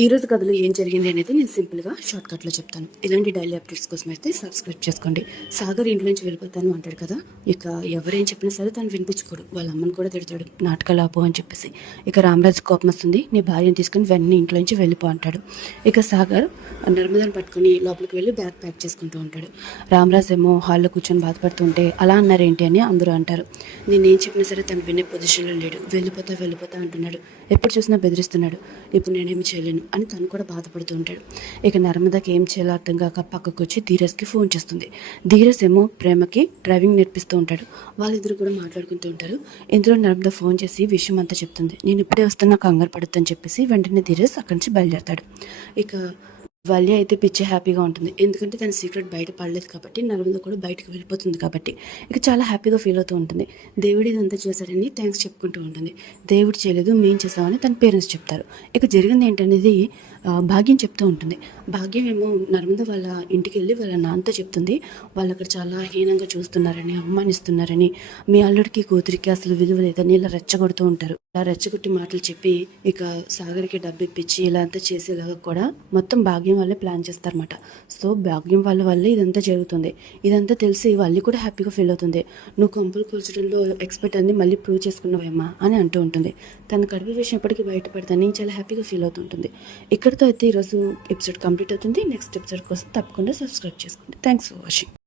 ఈ రోజు కథలో ఏం జరిగింది అనేది నేను సింపుల్గా షార్ట్కట్లో చెప్తాను. ఇలాంటి డైలీ అప్డేట్స్ కోసం అయితే సబ్స్క్రైబ్ చేసుకోండి. సాగర్ ఇంటి నుంచి వెళ్ళిపోతాను అంటాడు కదా, ఇక ఎవరేం చెప్పినా సరే తను వినిపించుకోడు. వాళ్ళ అమ్మని కూడా తిడతాడు, నాటకాలు ఆపు అని చెప్పేసి. ఇక రామరాజు కోపం వస్తుంది, నీ భార్యను తీసుకుని వెంటనే ఇంట్లో నుంచి వెళ్ళిపో అంటాడు. ఇక సాగర్ నర్మదాన్ని పట్టుకుని లోపలికి వెళ్ళి బ్యాగ్ ప్యాక్ చేసుకుంటూ ఉంటాడు. రామరాజు ఏమో హాల్లో కూర్చొని బాధపడుతుంటే అలా అన్నారేంటి అని అందరూ అంటారు. నేనేం చెప్పినా సరే తను వినే పొజిషన్లో లేడు, వెళ్ళిపోతా అంటున్నాడు. ఎప్పుడు చూసినా బెదిరిస్తున్నాడు. ఇప్పుడు నేనేమి చేయలేను అని తను కూడా బాధపడుతూ ఉంటాడు. ఇక నర్మదాకి ఏం చేయాలో అర్థం కాక పక్కకు వచ్చి ధీరజ్కి ఫోన్ చేస్తుంది. ధీరజ్ ఏమో ప్రేమకి డ్రైవింగ్ నేర్పిస్తూ ఉంటాడు. వాళ్ళిద్దరు కూడా మాట్లాడుకుంటూ ఉంటారు. ఇందులో నర్మద ఫోన్ చేసి విషయం అంతా చెప్తుంది. నేను ఇప్పుడే వస్తున్నా, కంగారు పడుతుందని చెప్పేసి వెంటనే ధీరజ్ అక్కడి నుంచి బయలుదేరతాడు. ఇక వల్లి అయితే పిచ్చి హ్యాపీగా ఉంటుంది. ఎందుకంటే తన సీక్రెట్ బయట పడలేదు కాబట్టి, నర్మద కూడా బయటకు వెళ్ళిపోతుంది కాబట్టి ఇక చాలా హ్యాపీగా ఫీల్ అవుతూ ఉంటుంది. దేవుడు ఇదంతా చేశాడని థ్యాంక్స్ చెప్పుకుంటూ ఉంటుంది. దేవుడు చేయలేదు, మేము చేసామని తన పేరెంట్స్ చెప్తారు. ఇక జరిగింది ఏంటనేది భాగ్యం చెప్తూ ఉంటుంది. భాగ్యం ఏమో నర్మద వాళ్ళ ఇంటికి వెళ్ళి వాళ్ళ నాన్నతో చెప్తుంది, వాళ్ళు అక్కడ చాలా హీనంగా చూస్తున్నారని, అవమానిస్తున్నారని, మీ అల్లుడికి కూతురికి అసలు విలువ లేదని ఇలా రెచ్చగొడుతూ ఉంటారు. ఇలా రెచ్చగొట్టి మాటలు చెప్పి ఇక సాగర్కి డబ్బు ఇప్పించి ఇలా అంతా చేసేలాగా కూడా మొత్తం భాగ్యం వాళ్ళే ప్లాన్ చేస్తారన్నమాట. సో భాగ్యం వాళ్ళ వల్లే ఇదంతా జరుగుతుంది. ఇదంతా తెలిసి వాళ్ళు కూడా హ్యాపీగా ఫీల్ అవుతుంది. నువ్వు కొంపలు కూల్చడంలో ఎక్స్పర్ట్ అని మళ్ళీ ప్రూవ్ చేసుకున్నావేమ్మా అని అంటూ ఉంటుంది. తన కడుపు విషయం ఎప్పటికీ బయటపడతాను చాలా హ్యాపీగా ఫీల్ అవుతుంటుంది. ఇక్కడితో అయితే ఈరోజు ఎపిసోడ్ కంప్లీట్ అవుతుంది. నెక్స్ట్ ఎపిసోడ్ కోసం తప్పకుండా సబ్స్క్రైబ్ చేసుకోండి. Thanks for watching.